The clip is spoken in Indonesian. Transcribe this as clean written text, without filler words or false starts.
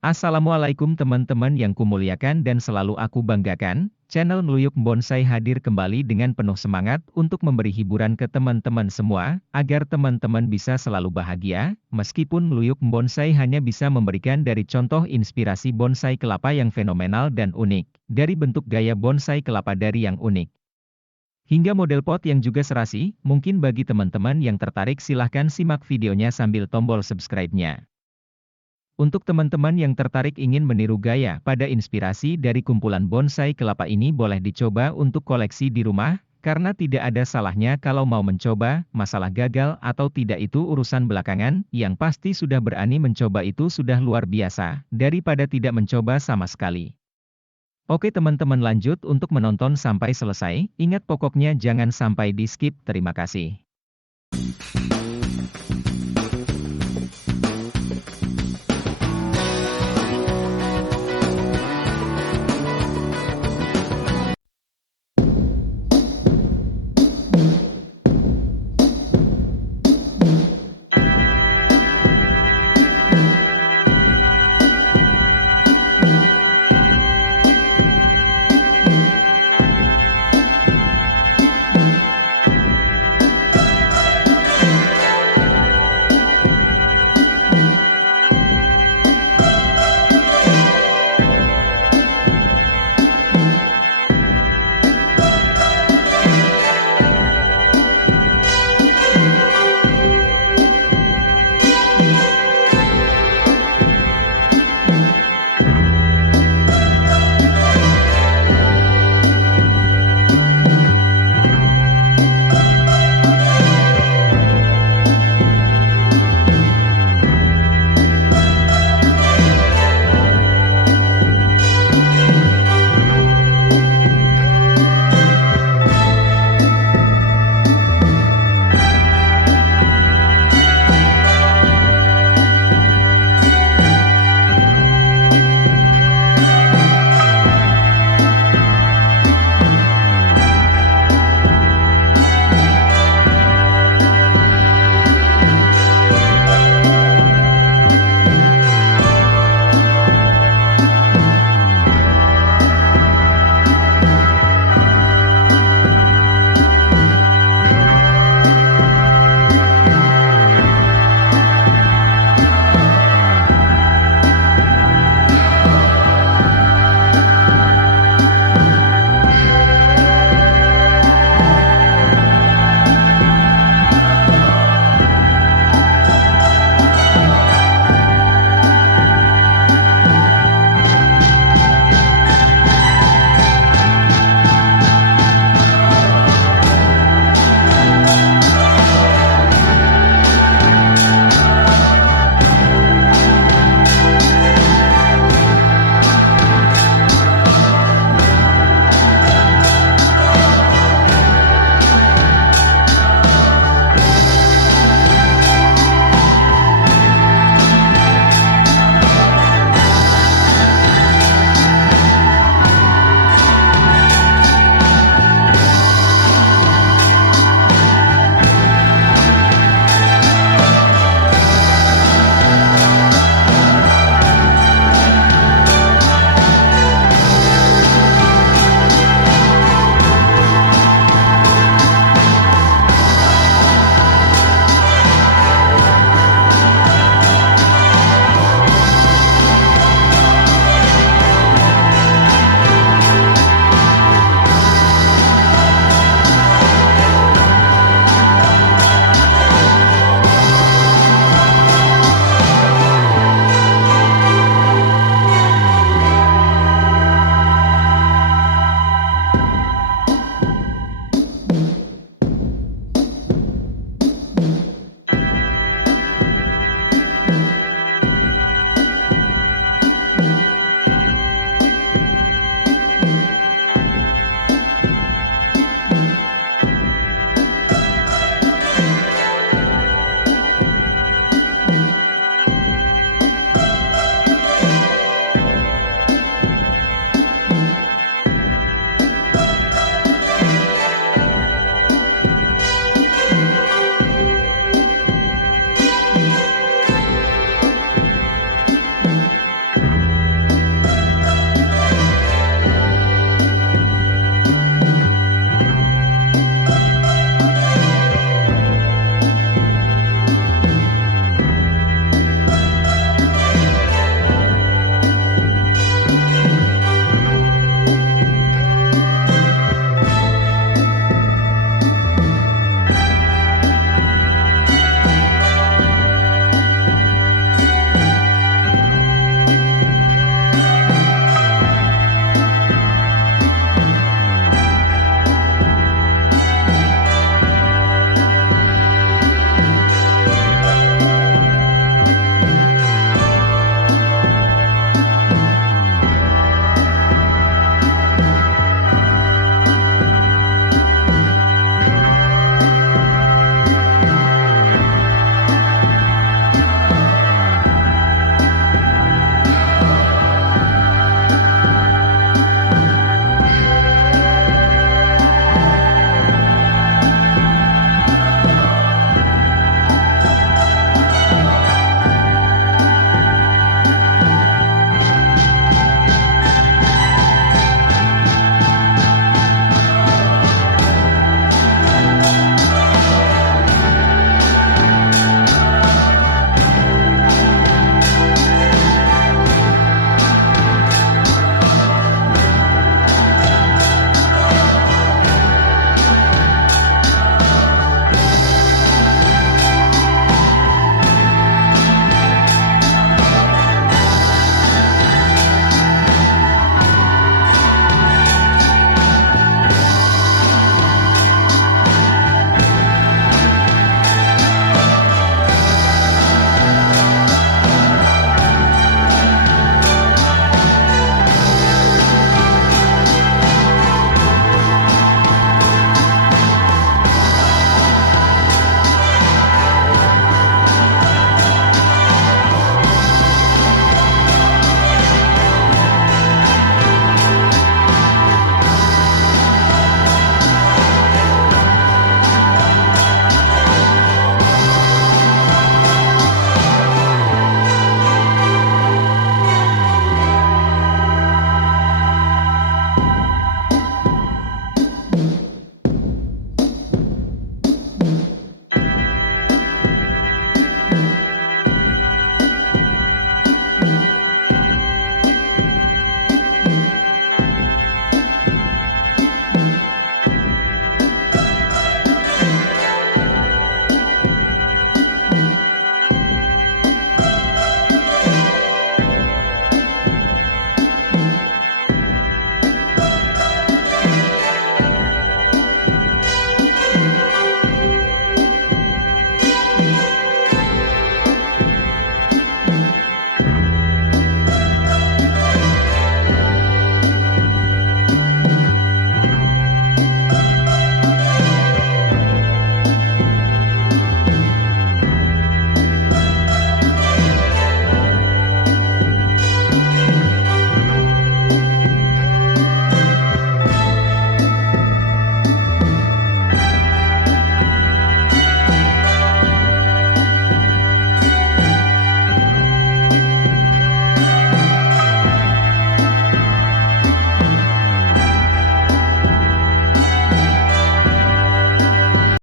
Assalamualaikum teman-teman yang kumuliakan dan selalu aku banggakan, channel Ngeluyuk Bonsai hadir kembali dengan penuh semangat untuk memberi hiburan ke teman-teman semua, agar teman-teman bisa selalu bahagia, meskipun Ngeluyuk Bonsai hanya bisa memberikan dari contoh inspirasi bonsai kelapa yang fenomenal dan unik, dari bentuk gaya bonsai kelapa dari yang unik, hingga model pot yang juga serasi, mungkin bagi teman-teman yang tertarik silahkan simak videonya sambil tombol subscribe-nya. Untuk teman-teman yang tertarik ingin meniru gaya pada inspirasi dari kumpulan bonsai kelapa ini boleh dicoba untuk koleksi di rumah, karena tidak ada salahnya kalau mau mencoba, masalah gagal atau tidak itu urusan belakangan, yang pasti sudah berani mencoba itu sudah luar biasa, daripada tidak mencoba sama sekali. Oke teman-teman lanjut untuk menonton sampai selesai, ingat pokoknya jangan sampai di skip, terima kasih.